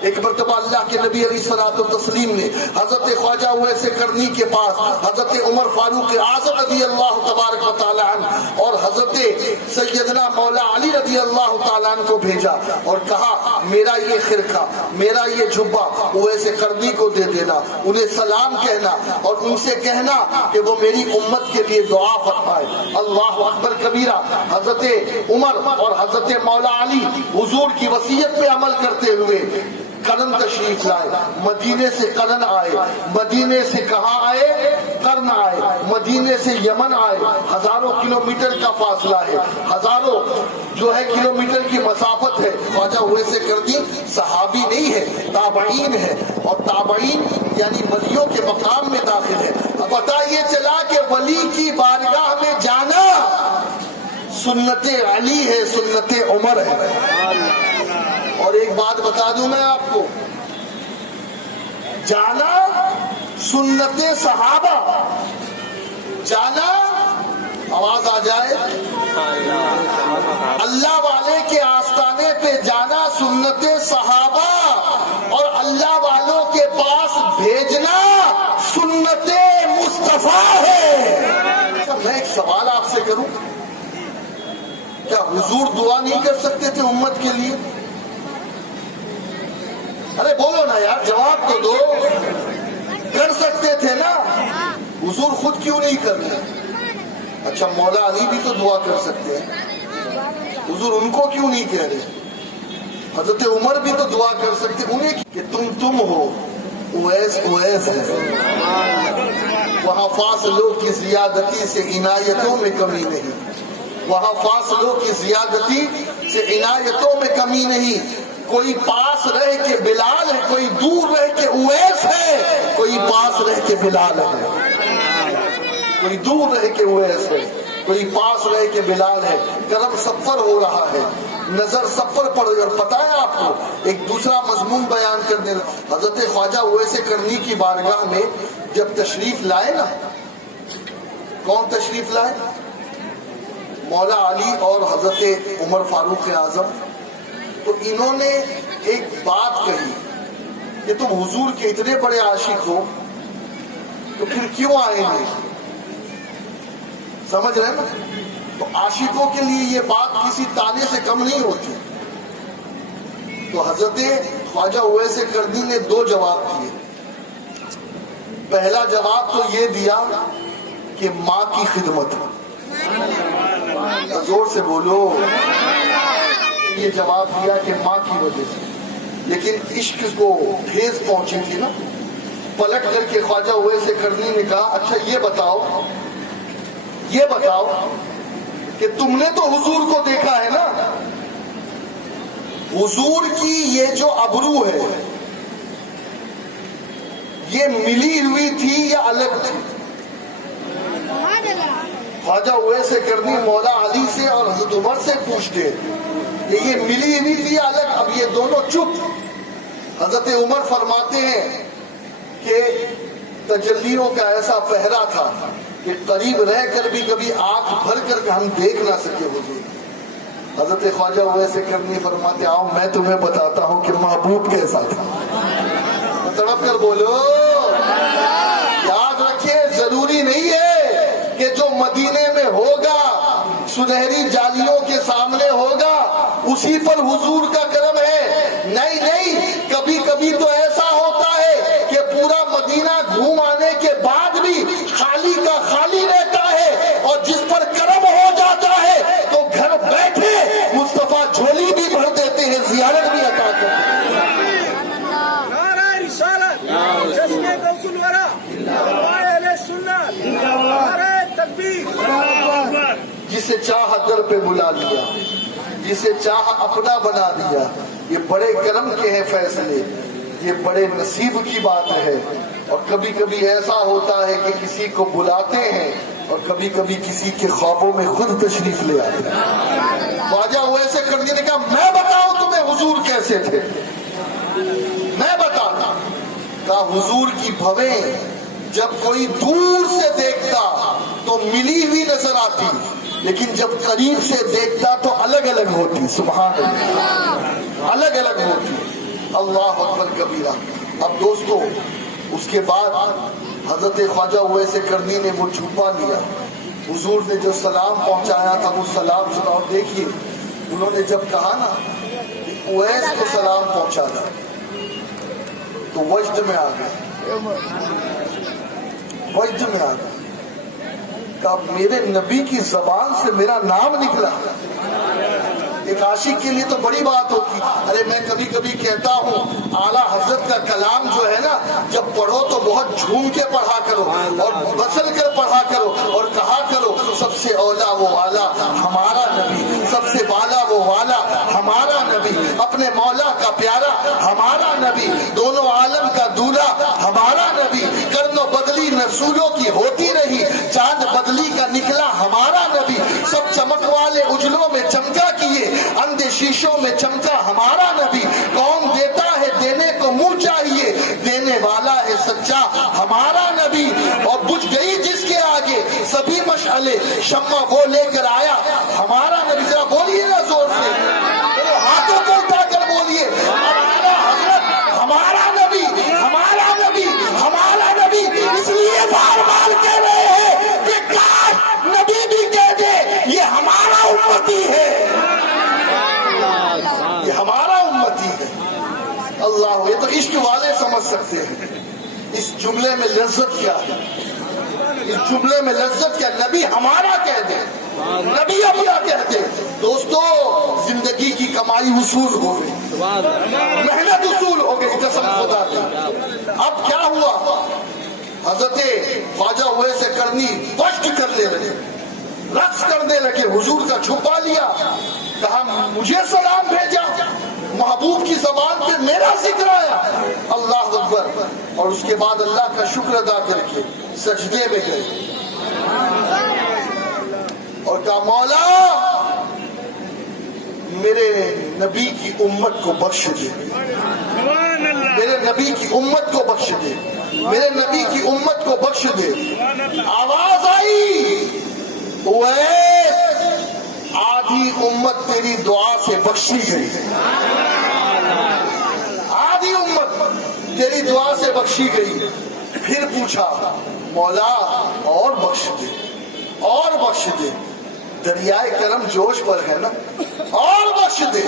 ایک مرتبہ اللہ کے نبی علیہ الصلوۃ والتسلیم نے حضرت خواجہ اویس کرنی کے پاس حضرت عمر فاروق اعظم رضی اللہ تبارک و تعالی عنہ اور حضرت سیدنا مولا علی رضی اللہ تعالیٰ عنہ کو بھیجا اور کہا میرا یہ خرقہ میرا یہ جبہ اویس کرنی کو دے دینا، انہیں سلام کہنا اور ان سے کہنا کہ وہ میری امت کے لیے دعا فرمائے۔ اللہ اکبر کبیرہ۔ حضرت عمر اور حضرت مولا علی حضور کی وصیت پہ عمل کرتے ہوئے قرن تشریف لائے، مدینے سے قرن آئے، مدینے سے کہاں آئے؟ قرن آئے، مدینے سے یمن آئے، ہزاروں کلومیٹر کا فاصلہ ہے، ہزاروں جو ہے کلومیٹر کی مسافت ہے۔ خواجہ اویس کرنی صحابی نہیں ہے، تابعین ہے، اور تابعین یعنی ولیوں کے مقام میں داخل ہے۔ اب پتہ یہ چلا کہ ولی کی بارگاہ میں جانا سنت علی ہے، سنت عمر ہے۔ اور ایک بات بتا دوں میں آپ کو، جانا سنت صحابہ، جانا آواز آ جائے اللہ والے کے آستانے پہ جانا سنت صحابہ، اور اللہ والوں کے پاس بھیجنا سنت مصطفیٰ ہے۔ میں ایک سوال آپ سے کروں، کیا حضور دعا نہیں کر سکتے تھے امت کے لیے؟ ارے بولو نا یار، جواب تو دو۔ کر سکتے تھے نا، حضور خود کیوں نہیں کر رہے؟ اچھا مولا علی بھی تو دعا کر سکتے ہیں، حضور ان کو کیوں نہیں کہہ رہے؟ حضرت عمر بھی تو دعا کر سکتے انہیں کہ تم ہو، اویس اویس ہے، وہاں فاصلوں کی زیادتی سے عنایتوں میں کمی نہیں، وہاں فاصلوں کی زیادتی سے عنایتوں میں کمی نہیں۔ کوئی پاس رہ کے بلال ہے، کوئی دور رہ کے اویس ہے، کوئی پاس رہ کے بلال ہے، کوئی دور رہ کے اویس ہے، کوئی پاس رہ کے بلال ہے۔ کرم سفر ہو رہا ہے، نظر سفر پڑ گئی۔ اور پتہ ہے آپ کو ایک دوسرا مضمون بیان کرنے، حضرت خواجہ اویس کرنی کی بارگاہ میں جب تشریف لائے نا، کون تشریف لائے؟ مولا علی اور حضرت عمر فاروق اعظم۔ تو انہوں نے ایک بات کہی کہ تم حضور کے اتنے بڑے عاشق ہو تو پھر کیوں آئیں گے؟ سمجھ رہے نا؟ تو عاشقوں کے لیے یہ بات کسی تانے سے کم نہیں ہوتی۔ تو حضرت خواجہ اویس کرنی نے دو جواب دیے۔ پہلا جواب تو یہ دیا کہ ماں کی خدمت، زور سے بولو، یہ جواب دیا کہ ماں کی وجہ سے۔ لیکن عشق کو ٹھیس پہنچی تھی نا، پلٹ کر کے خواجہ اویس کرنی نے کہا اچھا یہ بتاؤ کہ تم نے تو حضور کو دیکھا ہے نا، حضور کی یہ جو ابرو ہے یہ ملی ہوئی تھی یا الگ تھی؟ خواجہ اویس کرنی مولا علی سے اور حضرت عمر سے پوچھتے یہ ملی ہوئی تھی یا الگ؟ اب یہ دونوں چپ۔ حضرت عمر فرماتے ہیں کہ تجلیوں کا ایسا پہرا تھا کہ قریب رہ کر بھی کبھی آنکھ بھر کر ہم دیکھ نہ سکے حضور۔ حضرت خواجہ اویس کرنی فرماتے آؤ میں تمہیں بتاتا ہوں کہ محبوب کیسا تھا۔ تڑپ کر بولو، یاد رکھیں ضروری نہیں ہے کہ جو مدینے میں ہوگا سنہری جالیوں کے سامنے ہوگا اسی پر حضور کا کرم ہے۔ نہیں، کبھی کبھی تو ایسا ہوتا ہے کہ پورا مدینہ گھوم آنے کے بعد بھی خالی کا خالی رہتا ہے، اور جس پر کرم ہو جاتا ہے تو گھر بیٹھے مصطفیٰ جھولی بھی بھر دیتے ہیں، زیارت بھی عطا کرتے ہیں۔ جسے چاہا در پہ بلا لیا، جسے چاہا اپنا بنا دیا، یہ بڑے کرم کے ہیں فیصلے، یہ بڑے نصیب کی بات ہے۔ اور کبھی کبھی ایسا ہوتا ہے کہ کسی کو بلاتے ہیں اور کبھی کبھی کسی کے خوابوں میں خود تشریف لے آتے ہیں۔ خواجہ اویس کرنی نے کہا میں بتاؤں تمہیں حضور کیسے تھے، میں بتاتا۔ کہا حضور کی بھویں جب کوئی دور سے دیکھتا تو ملی ہوئی نظر آتی، لیکن جب قریب سے دیکھتا تو الگ الگ ہوتی۔ سبحان اللہ، الگ الگ ہوتی۔ اللہ اکبر کبیرہ. اب دوستو اس کے بعد حضرت خواجہ اویس کرنی نے وہ چھپا لیا. حضور نے جو سلام پہنچایا تھا وہ سلام سنا. اور دیکھیے انہوں نے جب کہا نا کہ اویس کو سلام پہنچا تھا تو وجد میں آ گئے. وجد میں آ گئے کہ میرے نبی کی زبان سے میرا نام نکلا. ایک عاشق کے لیے تو بڑی بات ہوتی. ارے میں کبھی کبھی کہتا ہوں اعلیٰ حضرت کا کلام جو ہے نا جب پڑھو تو بہت جھوم کے پڑھا کرو اور بسل کر پڑھا کرو اور کہا کرو سب سے اولا وہ والا ہمارا نبی, سب سے بالا وہ والا ہمارا نبی, اپنے مولا کا پیارا ہمارا نبی, دونوں عالم کا دولہا ہمارا نبی, کرن و بدلی رسولوں کی ہوتی رہی, چاند بدلی کا نکلا ہمارا نبی, سب چمک والے اجلوں میں چمکا کیے, اندھے شیشوں میں چمکا ہمارا نبی, کون دیتا ہے دینے کو منہ چاہیے, دینے والا ہے سچا ہمارا نبی. اور بجھ گئی جس کے آگے سبھی مشعلے, شمع وہ لے کر آیا ہمارا نبی. ذرا بولیے نا زور سے, ہاتھوں کو اٹھا کر بولیے ہمارا نبی ہمارا نبی ہمارا نبی. اس لیے بار بار کہہ رہے ہیں کہ کاش نبی بھی کہہ دے یہ ہمارا امتی ہے, یہ ہمارا امتی ہے. اللہ, یہ تو عشق والے سمجھ سکتے ہیں اس جملے میں لذت کیا ہے. اس جملے میں لذت کیا, نبی ہمارا کہہ دے, نبی اپنا کہہ دے. دوستو زندگی کی کمائی وصول ہو گئی, محنت وصول ہو گئی قسم خدا کی. اب کیا ہوا, حضرت خواجہ اویس کرنی وشت کرنے لگے, رقص کرنے لگے, حضور کا چھپا لیا, کہا مجھے سلام بھیجا, محبوب کی زبان پہ میرا ذکر آیا. اللہ اکبر. اور اس کے بعد اللہ کا شکر ادا کر کے سجدے میں گئے اور کہا مولا میرے نبی کی امت کو بخش دے, میرے نبی کی امت کو بخش دے, میرے نبی کی امت کو بخش دے. آواز آئی اویس آدھی امت تیری دعا سے بخشی گئی, آدھی امت تیری دعا سے بخشی گئی. پھر پوچھا مولا اور بخش دے, اور بخش دے, دریائے کرم جوش پر ہے نا, اور بخش دے.